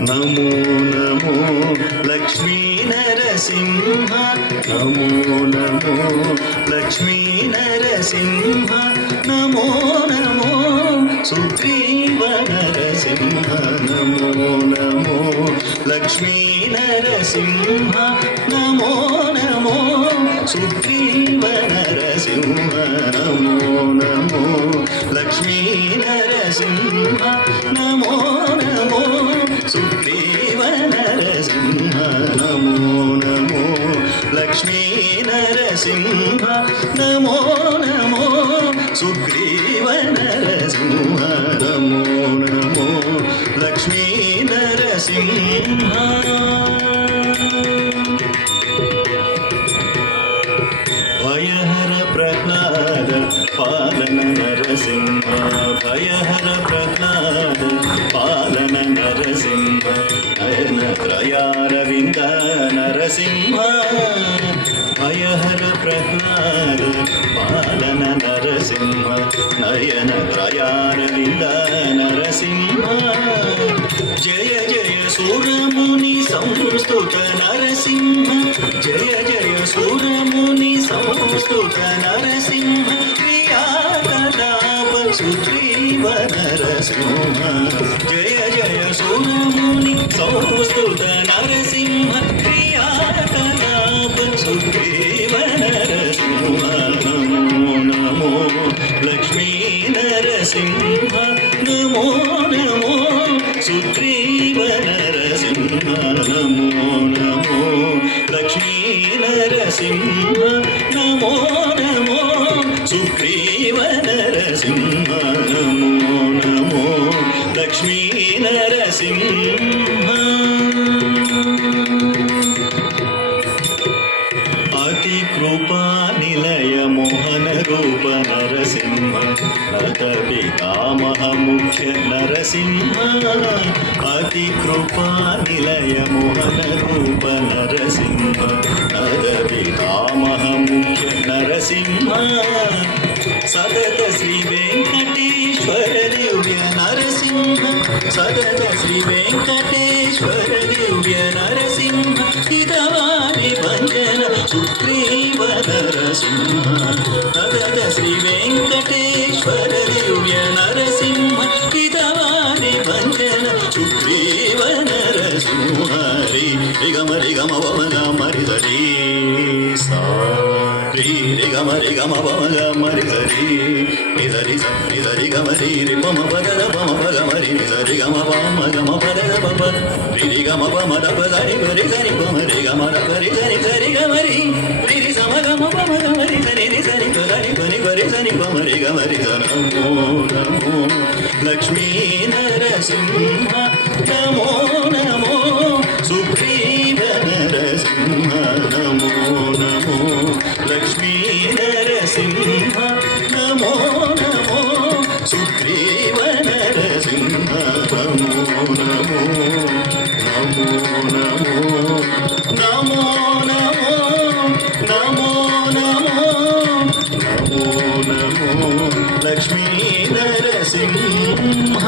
నమో నమో లక్ష్మీ నరసింహ నమో నమో లక్ష్మీ నరసింహ నమో నమో సుగ్రీవ నరసింహ నమో నమో లక్ష్మీ నరసింహ నమో నమో సుగ్రీవ నరసింహ నమో నమో లక్ష్మీ నరసింహ నమో నమో సుగ్రీవ నరసింహ నమో నమో లక్ష్మీ నరసింహ నమో నమో సుగ్రీవ నరసింహ నమో నమో లక్ష్మీ నరసింహ భయహర ప్రహ్లాద పాలన నరసింహ భయహర ప్రహ్లాద పాలన నరసింహ నయన త్రయారవింద నరసింహ భయహర ప్రహ్లాద పాలన నరసింహ నయన త్రయారవింద నరసింహ జయ జయ సూరముని సంస్తుత నరసింహ జయ జయ సూరముని సంస్తుత నరసింహ క్రియాకలాప సుగ్రీవ నరసింహ జయ జయ సూరముని సంస్తుత నరసింహ క్రియాకలాప సుగ్రీవ నరసింహ నమో నమో లక్ష్మీ నరసింహ నమో నమో సుగ్రీవ నరసింహ నమో నమో లక్ష్మీ నరసింహ నమో నమో సుగ్రీవ నరసింహ నమో నమో లక్ష్మీ నరసింహ అతి కృపా నిలయ మోహన రూప నరసింహ నత పితామహ ముఖ్య నరసింహ అతి కృపా నిలయ మోహన రూప నరసింహ నత పితామహ ముఖ్య నరసింహ సదత శ్రీ వెంకటేశ్వర దివ్య నరసింహ సదత శ్రీ వెంకటేశ్వర దివ్య నరసింహ హితవారి భంజన సుగ్రీవ నరసింహ సదత శ్రీ వెంకటేశ్వర దివ్య నరసింహ హితవారి భంజన సుగ్రీవ నరసింహ రి గమ వమ గమ రి ధరి సా రి గమ వమ గమ రి ధరి రి గమ రి పమ పద పమ పగమ రి రి గమ పమ గమ పద పమ రి గమ పమ దప ధరి గరి ధరి పమ రి గమ దప రి ధరి గమ రి రి సమ గమ పమ గమ రి ధరి ధరి గరి గరి గరి ధరి పమ రి గమ రి నమో నమో లక్ష్మీ నరసింహ నమో నమో సుగ్రీవ నరసింహ నమో నమో లక్ష్మీ నరసింహ నమో నమో సుగ్రీవ నరసింహ నమో నమో నమో నమో నమో నమో నమో నమో నమో లక్ష్మీ నరసింహ